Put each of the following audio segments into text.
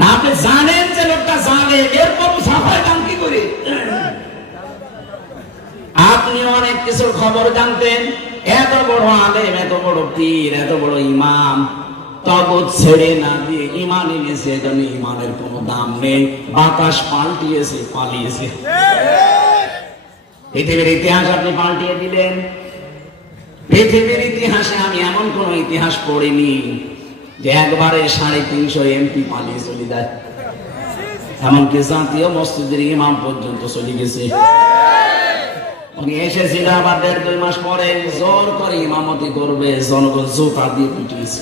না আপনি জানেন যে লোকটা জানে, এরপর সাফাই দান কি করে? আপনি অনেক কিছুর খবর জানতেন, এত বড় আলেম, এত বড় পীর, এত বড় ইমাম, তবুত ছেড়ে না দিয়ে ইমান এনেছে। এজন্য ইমানের কোনো দাম নেই। বাতাস পাল্টিয়েছে, পালিয়েছে। পৃথিবীর ইতিহাস আপনি পাল্টিয়ে দিলেন। পৃথিবীর ইতিহাসে আমি এমন কোন ইতিহাস পড়িনি যে একবারে 350 এমপি পালিয়ে চলে যায়। এমনকি জাতীয় মসজিদের ইমাম পর্যন্ত চলে গেছে। উনি এসেছিল আবার 1.5-2 মাস পরে জোর করে ইমামতি করবে, জনগণ জোতা দিয়ে পিটিয়েছে।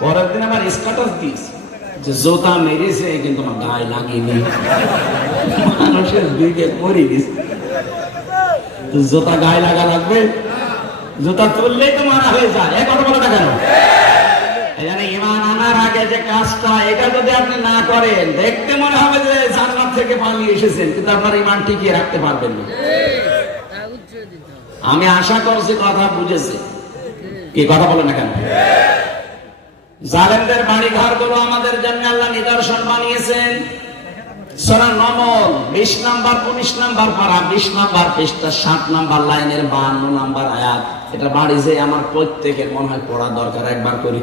পরের দিন আবার স্ট্যাটাস দিয়েছে যে জোতা মেরেছে কিন্তু আমার গায়ে লাগেনি, মানুষের দিকে পড়ে গেছে। জোতা গায়ে লাগা লাগবে? জুতা তুললেই তো মারা হয়ে যায়। এই কথা বলে না কেন? এখানে ঈমান আনার আগে যে কাজটা, এটা যদি আপনি না করেন, দেখতে মনে হবে যে জান্নাত থেকে পালিয়ে এসেছেন, কিন্তু আপনার ঈমান টিকিয়ে রাখতে পারবেন না। আমি আশা করছি কথা বুঝেছে। কি কথা বলে না কেন? জালেমদের বাড়ি ঘরগুলো আমাদের জন্য আল্লাহ নিদর্শন বানিয়েছেন। সূরা নমল 20 নাম্বার 19 নাম্বার পারা 20 নাম্বার পৃষ্ঠা 7 নাম্বার লাইনের 52 নাম্বার আয়াত। এটা বাড়ি যে আমার প্রত্যেকের মনে হয় পড়া দরকার, একবার করি।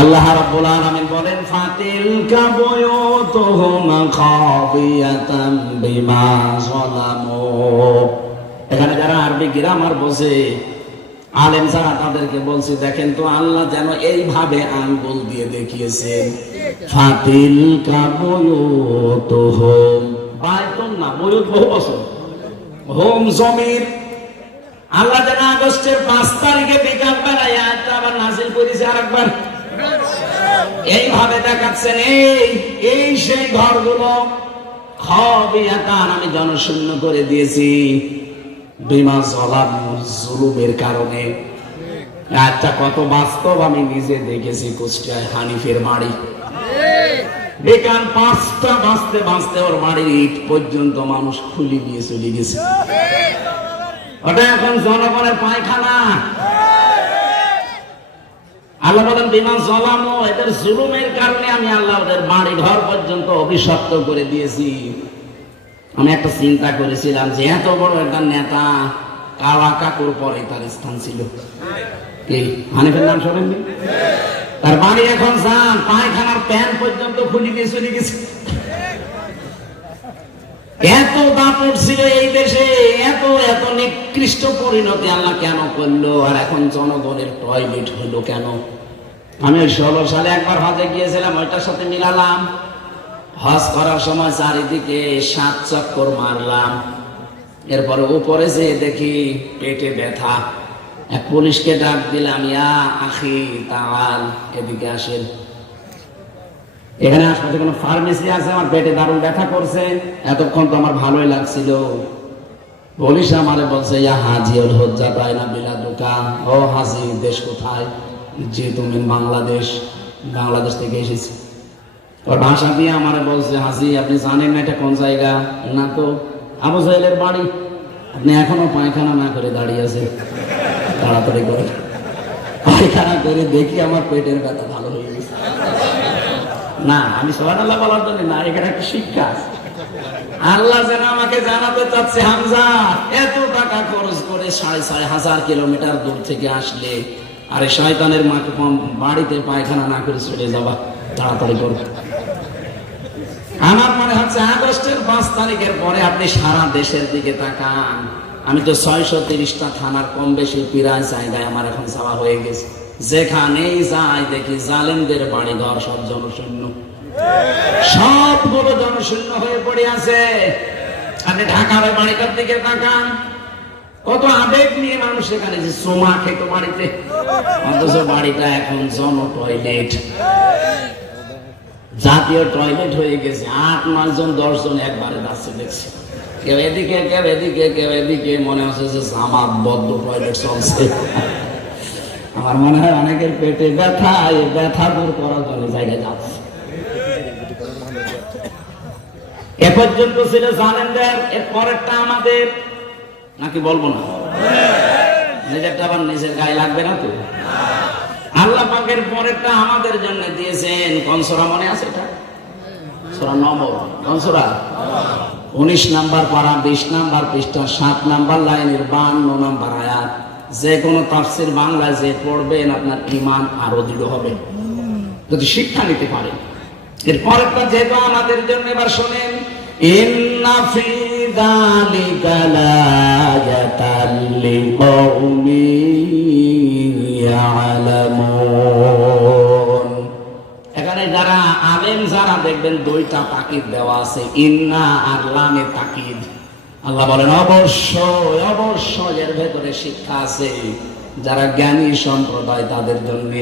আল্লাহ রাব্বুল আলামিন বলেন, ফাতিলকা বুয়ুতুহুম খাবিয়াতাম বিমা যালামু। এখানে যারা আরবি গ্রামার বোঝে, আলেম যারা, তাদেরকে বলছি, দেখেন তো আল্লাহ যেন এইভাবে আঙ্গুল দিয়ে দেখিয়েছেন, ফাতিলকা বুয়ুতুহুম, বাইতুন না, বুয়ুত বহু বছর, হোম জমির। আল্লাহ যেন আগস্টের 5 তারিখে বিকাল বেলায় আয়াতটা আবার নাযিল করেছে আরেকবার, এইভাবে দেখাচ্ছেন এই সেই ঘরগুলো খাবিয়াতান, আমি জনশূন্য করে দিয়েছি, বিমা যালামু, জুলুমের কারণে। আয়াতটা কত বাস্তব আমি নিজে দেখেছি। কুষ্টিয়ায় হানিফের বাড়ি, বিকাল 5টা বাজতে বাজতে ওর বাড়ির ইট পর্যন্ত মানুষ খুলে দিয়ে চলে গেছে। ওটা এখন জনগণের পায়খানা। আল্লাহ বলেন, বিমা যালামু, এদের জুলুমের কারণে আমি আল্লাহ ওদের বাড়ি ঘর পর্যন্ত অভিশপ্ত করে দিয়েছি। আমি একটা চিন্তা করেছিলাম যে এত বড় একটা নেতা, কাওয়া কাকুর পরে তার স্থান ছিল। কি হানিফের নাম শোনেননি? তার বাড়ি এখন যান, পায়খানার প্যান পর্যন্ত খুলে দিয়ে চলে গেছে। এত দাপট ছিল এই দেশে, এত এত নিকৃষ্ট পরিণতি আল্লাহ কেন করলো? আর এখন জনগণের টয়লেট হলো কেন? আমি 16 সালে একবার হজে গিয়েছিলাম, ওইটার সাথে মিলালাম। হজ করার সময় চারিদিকে 7 চক্কর মারলাম, এরপরে উপরে যে দেখি পেটে ব্যথা। এক পুলিশকে ডাক দিলাম, ইয়া আখি তাআল, এদিকে আসেন। এখানে আশপাশে কোনো ফার্মেসি আছে? আমার পেটে দারুণ ব্যথা করছে, এতক্ষণ তো আমার ভালোই লাগছিল। পুলিশ আমারে বলছে, ইয়া হাজিউল হুজ্জা তাইনা বিলাদুকা, ও হাজি, দেশ কোথায়? যে তুমি বাংলাদেশ, বাংলাদেশ থেকে এসেছি। ওর ভাষা দিয়ে আমারে বলছে, হাজি আপনি জানেন না এটা কোন জায়গা? না তো। আবু জাহেলের বাড়ি। আপনি এখনো পায়খানা না করে দাঁড়িয়ে আছেন, তাড়াতাড়ি করে পায়খানা করে দেখি আমার পেটের ব্যথা ভালো হয়ে গেছে। না, আমি সুবহানাল্লাহ বলার জন্য না, এখানে একটা শিক্ষা আছে। আল্লাহ যেন আমাকে জানাতে চাচ্ছে, হামজা এত টাকা খরচ করে 5,500 কিলোমিটার দূর থেকে আসলে, আরে শয়তানের মাকে বাড়িতে পায়খানা না করে চলে যাবা, তাড়াতাড়ি করো। আমার মনে হচ্ছে আগস্টের 5 তারিখের পরে আপনি সারা দেশের দিকে তাকান। আমি তো 630টা থানার কম বেশি প্রায় জায়গায় আমার এখন যাওয়া হয়ে গেছে। যেখানেই যাই দেখি জালেমদের বাড়ি ঘর সব জনশূন্য, সবগুলো জনশূন্য হয়ে পড়ে আছে। আপনি ঢাকার বাড়িটার দিকে তাকান, কত আবেগ নিয়ে মানুষ সেখানে যে সোমা খেত বাড়িতে, অথচ বাড়িটা এখন জন টয়লেট, জাতীয় টয়লেট হয়ে গেছে। 8-9 জন 10 জন একবারে যাচ্ছে দেখছি, কেউ এদিকে কেউ এদিকে কেউ এদিকে, মনে হচ্ছে যে জামাত বদ্ধ টয়লেট চলছে। আমার মনে হয় অনেকের পেটে ব্যথা, এই ব্যথা দূর করার জন্য জায়গায় যাচ্ছে। এ পর্যন্ত ছিল জালেমদের, এর পরেরটা আমাদের, নাকি বলবো না? নিজেরটা আবার নিজের গায়ে লাগবে না তো? আল্লাহ পাকের পরেরটা আমাদের জন্য দিয়েছেন। কোন সূরা মনে আছে এটা? সূরা নম্বর কোন সূরা? 19 নাম্বার পারা, 20 নাম্বার পৃষ্ঠা, 7 নাম্বার লাইনের 52 নাম্বার আয়াত। যে কোনো তাফসীর বাংলায় যে পড়বেন আপনার ঈমান আরো দৃঢ় হবে যদি শিক্ষা নিতে পারেন। এর পরেরটা যেহেতু আমাদের জন্য, এবার শোনেন, ইন্না ফি যালিকা লায়াতাল লিকাউমিন ইয়ালামুন। এখানে যারা আলেম যারা দেখবেন দুইটা তাকিদ দেওয়া আছে, ইন্না আর লামে তাকিদ। আল্লাহ বলেন অবশ্যই অবশ্যই এর ভেতরে শিক্ষা আছে যারা জ্ঞানী সম্প্রদায় তাদের জন্য।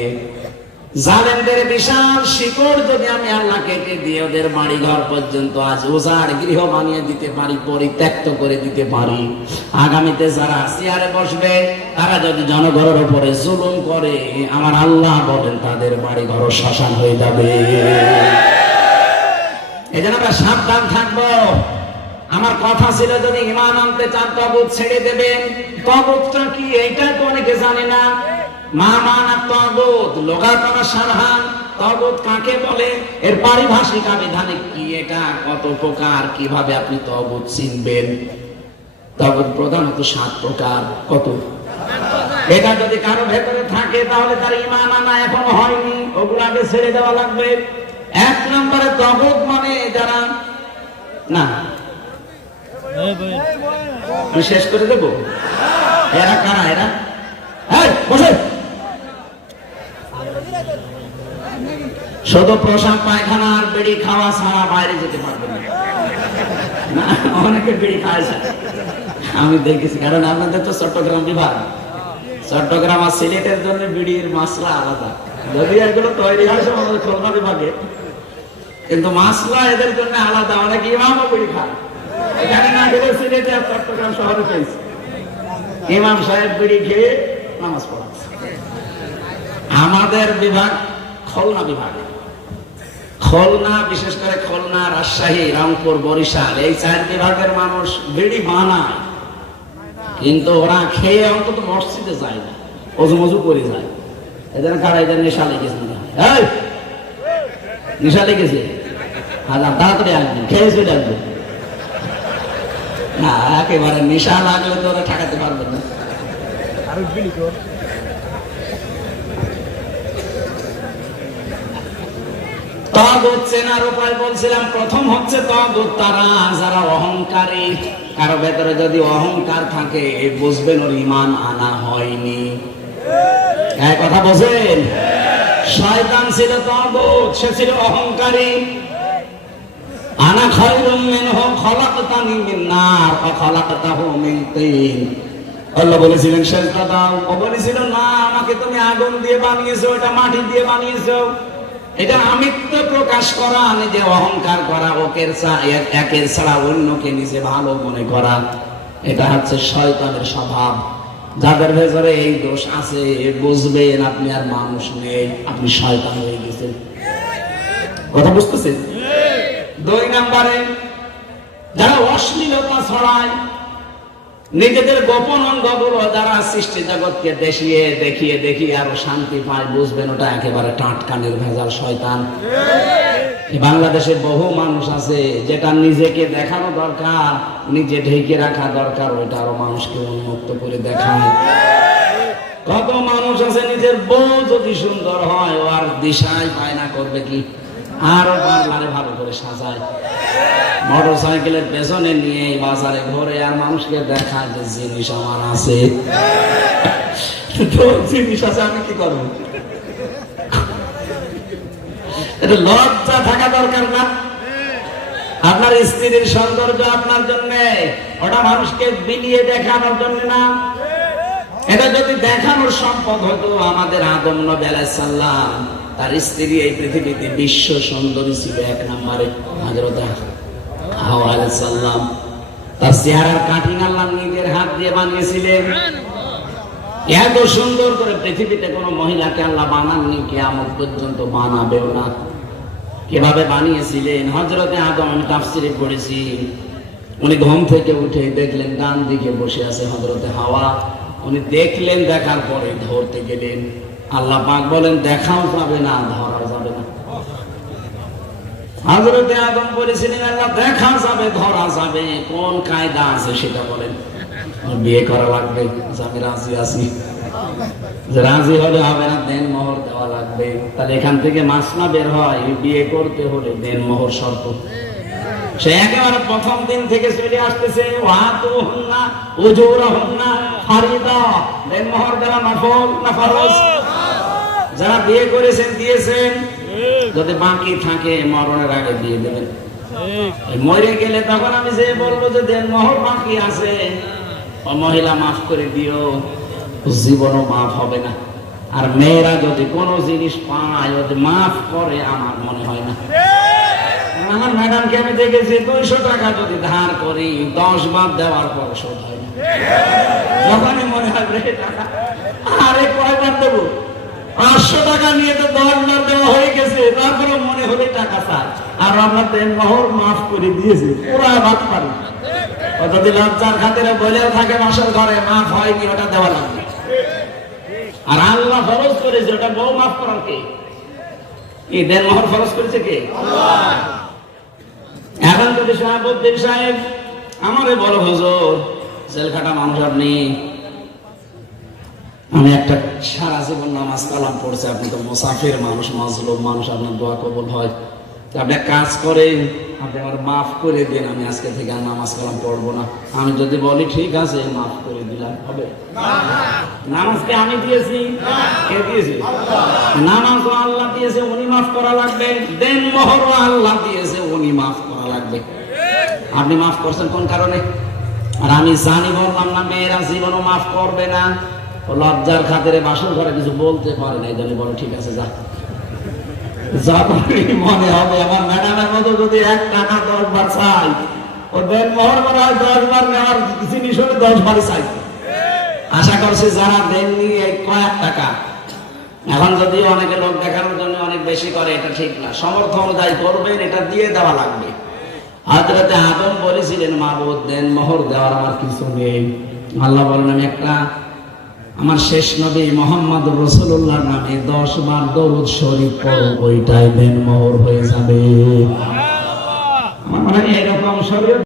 জালেমদের বিশাল শিকড় যদি আমি আল্লাহ কেটে দিয়ে ওদের বাড়ি ঘর পর্যন্ত আজ উজাড় গৃহ বানিয়ে দিতে পারি, পরিত্যক্ত করে দিতে পারি, আগামীতে যারা চেয়ারে বসবে তারা যদি জনগণের উপরে জুলুম করে, আমার আল্লাহ বলেন তাদের বাড়ি ঘর শ্মশান হয়ে যাবে। এই জন্য আমরা সাবধান থাকবো। আমার কথা ছিল যদি ঈমান আনতে চান তাগুত ছেড়ে দেবেন। তাগুতটা কি এইটা তো অনেকে জানে না। মা মানা তাগুত লোগাতানা সারহান, তাগুত কাকে বলে, এর পারিভাষিক আবিধানিক কি, এটা কত প্রকার, কিভাবে আপনি তাগুত চিনবেন। তাগুত প্রধানত 7 প্রকার। কত? এটা যদি কারো ভেতরে থাকে তাহলে তার ঈমান আনা এখনো হয়নি, ওগুলো আগে ছেড়ে দেওয়া লাগবে। 1 নম্বরে তাগুত মানে যারা, না আমি শেষ করে দেবো, এরা কারা? এরা বসে শুধু প্রসাদ পায়খানা আর বিড়ি খাওয়া ছাড়া বাইরে যেতে পারবে না। অনেকে বিড়ি খায়, আমি দেখেছি। কারণ আপনাদের তো চট্টগ্রাম বিভাগ, চট্টগ্রাম আর সিলেটের জন্য বিড়ির মাসলা আলাদা। যদি এগুলো তৈরি হয় আমাদের খুলনা বিভাগে, কিন্তু মাসলা এদের জন্য আলাদা। অনেকে ইমামও বিড়ি খায়, এখানে না গেলে সিলেটে আর চট্টগ্রাম শহরে পেয়েছে ইমাম সাহেব বিড়ি খেয়ে নামাজ পড়াচ্ছে। আমাদের বিভাগ খুলনা বিভাগ, খুলনা, বিশেষ করে খুলনা, রাজশাহী, রংপুর, বরিশাল, এই 4 বিভাগের মানুষ বিড়ি বানায়, কিন্তু ওরা খেয়ে অন্তত মসজিদে যায় না, অজু মজু করে যায়। এদের কারা? এদের নেশা লেগেছে, নেশা লেগেছে। হাজার তাড়াতাড়ি আসবেন, খেয়ে চলে আসবেন। না, একেবারে নেশা লাগলে তো ওরা ঠেকাতে পারবে না। তাগুত চেনার উপায় বলছিলাম। প্রথম হচ্ছে তাগুত তারা যারা অহংকারী। কারো ভেতরে যদি অহংকার থাকে বুঝবেন ওর ঈমান আনা হয়নি। এই কথা বোঝেন? শয়তান ছিল তাগুত, সে ছিল অহংকারী। আনা খায়রুম মিনহু খলাকতানি মিন নার ওয়া খলাকতাহু মিন তিন। আল্লাহ বলেছিলেন সেজদা দাও, ও বলেছিল না আমাকে তুমি আগুন দিয়ে বানিয়েছো, এটা মাটি দিয়ে বানিয়েছো। এটা আমিত্ব প্রকাশ করা, নিজে অহংকার করা, একের ছাড়া অন্যকে নিজে ভালো মনে করা, এটা হচ্ছে শয়তানের স্বভাব। যাদের ভেতরে এই দোষ আছে বুঝবেন আপনি আর মানুষ নেই, আপনি শয়তান হয়ে গেছেন। কথা বুঝতেছেন? 2 নম্বরে যারা অশ্লীলতা ছড়ায়, নিজেদের গোপন অঙ্গগুলো যারা সৃষ্টি জগৎকে দেখিয়ে দেখিয়ে আরো শান্তি পায়, বুঝবেন ওটা একেবারে টাটকা নির্ভেজাল শয়তান। বাংলাদেশে বহু মানুষ আছে যেটা নিজেকে দেখানো দরকার, নিজে ঢেকে রাখা দরকার, ওইটা আরো মানুষকে উন্মুক্ত করে দেখায়। কত মানুষ আছে নিজের বউ যদি সুন্দর হয় ও আর দিশায় পায় না, করবে কি, আরো পার্লারে ভালো করে সাজায়, মোটর সাইকেলের পেছনে নিয়ে বাজারে ঘুরে আর মানুষকে দেখায় যে জিনিস আমার আছে। তো জিনিস আছে, আমি কি করবো? এটা লজ্জা থাকা দরকার না? আপনার স্ত্রীর সৌন্দর্য আপনার জন্য, ওটা মানুষকে বিলিয়ে দেখানোর জন্য না। এটা যদি দেখানোর সম্পদ হতো, আমাদের আদম নবী আলাইহিস সালাম, তার স্ত্রী এই পৃথিবীতে বিশ্ব সুন্দরী ছিল 1 নম্বরে হযরত হাওয়া আলাইহিস সালাম। তার চেহারার কাটিং আল্লাহ নিজের হাত দিয়ে বানিয়েছিলেন। এত সুন্দর করে পৃথিবীতে কোন মহিলাকে আল্লাহ বানাননি, কিয়ামত পর্যন্ত বানাবেও না। কিভাবে বানিয়েছিলেন? হযরতে আদম, আমি তাফসীরে পড়েছি, উনি ঘুম থেকে উঠে দেখলেন ডান দিকে বসে আছে হযরতে হাওয়া। উনি দেখলেন, দেখার পরে ধরতে গেলেন, আল্লাহ পাক বলেন দেখাও যাবে না, ধরাও যাবে না। হযরতে আদম বলেছিলেন আল্লাহ দেখা যাবে, ধরা যাবে, কোন কায়দা আছে সেটা বলেন। বিয়ে করা লাগবে, আমি রাজি আছি। রাজি হলে হবে না, দেন মোহর দেওয়া লাগবে। তাহলে এখান থেকে মাসলা বের হয়, বিয়ে করতে হলে দেন মোহর শর্ত। সে একেবারে প্রথম দিন থেকে চলে আসতেছে, ওয়াতুহুন্না উজুরহুন্না ফারিদা, দেন মোহর দেওয়া নফল না ফরজ। যারা বিয়ে করেছেন দিয়েছেন, যদি বাকি থাকে মরণের আগে দিয়ে দেবেন। মরে গেলে তখন আমি যে বলবো যে দেন মোহর বাকি আছে, ও মহিলা মাফ করে দিও, জীবনও মাফ হবে না। আর মেয়েরা যদি কোনো জিনিস পায় যদি মাফ করে, আমার মনে হয় না। আমার ম্যাডামকে আমি দেখেছি 200 টাকা যদি ধার করি 10 বার দেওয়ার পর শোধ হয় না। যখনই মনে হয় টাকা আরে কয়বার দেবো, 500 টাকা নিয়ে তো 10 বার দেওয়া হয়ে গেছে, তারপরে মনে হলে টাকা চাই। আর আমরা দেন মোহর মাফ করে দিয়েছি, পুরা ভাত পারি। ও যদি লজ্জার খাতিরে বলেও থাকে মাসের ঘরে মাফ হয়নি, ওটা দেওয়া লাগবে। আর আল্লাহ ফরজ করেছে, ওটা বউ মাফ করার কে? এই দেন মোহর ফরজ করেছে কে? আল্লাহ। এখন যদি শাহাবুদ্দিন সাহেব আমারে বলো হুজুর জেলখাটা মানুষ আপনি, আমি একটা সারা জীবন নামাজ কালাম পড়ছি, আপনি তো মুসাফির মানুষ, মাজলুম মানুষ, আপনার দোয়া কবুল হয়, আপনি কাজ করেন, আপনি আমার মাফ করে দেন, আমি আজকে থেকে আর নামাজ কালাম পড়বো না। আমি যদি বলি ঠিক আছে মাফ করে দিলাম, হবে? নামাজকে আমি দিয়েছি, কে দিয়েছে? নামাজও আল্লাহ দিয়েছে, উনি মাফ করা লাগবে। দেন মোহরও আল্লাহ দিয়েছে, উনি মাফ করা লাগবে। আপনি মাফ করছেন কোন কারণে? আর আমি জানি বললাম না মেয়েরা জীবনও মাফ করবে না, লজ্জার খাতিরে বাসর ঘরে কিছু বলতে পারে না, এই জন্য বলো ঠিক আছে যা। মনে হবে আমার ম্যাডামের মতো যদি 1 টাকা 10 বার চাই, ও দেন মোহর করা হয় 10 বার নেওয়ার জিনিস হলে 10 বার চাই। আশা করছি যারা দেননি এই কয়েক টাকা, এখন যদি অনেকে লোক দেখানোর জন্য অনেক বেশি করে, এটা ঠিক না। সমর্থ অনুযায়ী করবেন, এটা দিয়ে দেওয়া লাগবে। হযরতে আদম বলেছিলেন মাবুদ দেন মোহর দেওয়ার আমার কিছু নেই। আল্লাহ বলেন আমি একটা আমার শেষ নবী মুহাম্মদুর রাসূলুল্লাহর নামে 10 বার দরুদ শরীফ পড়ো, ওইটাই দেন মোহর হয়ে যাবে। আমার মানে এরকম শরীয়ত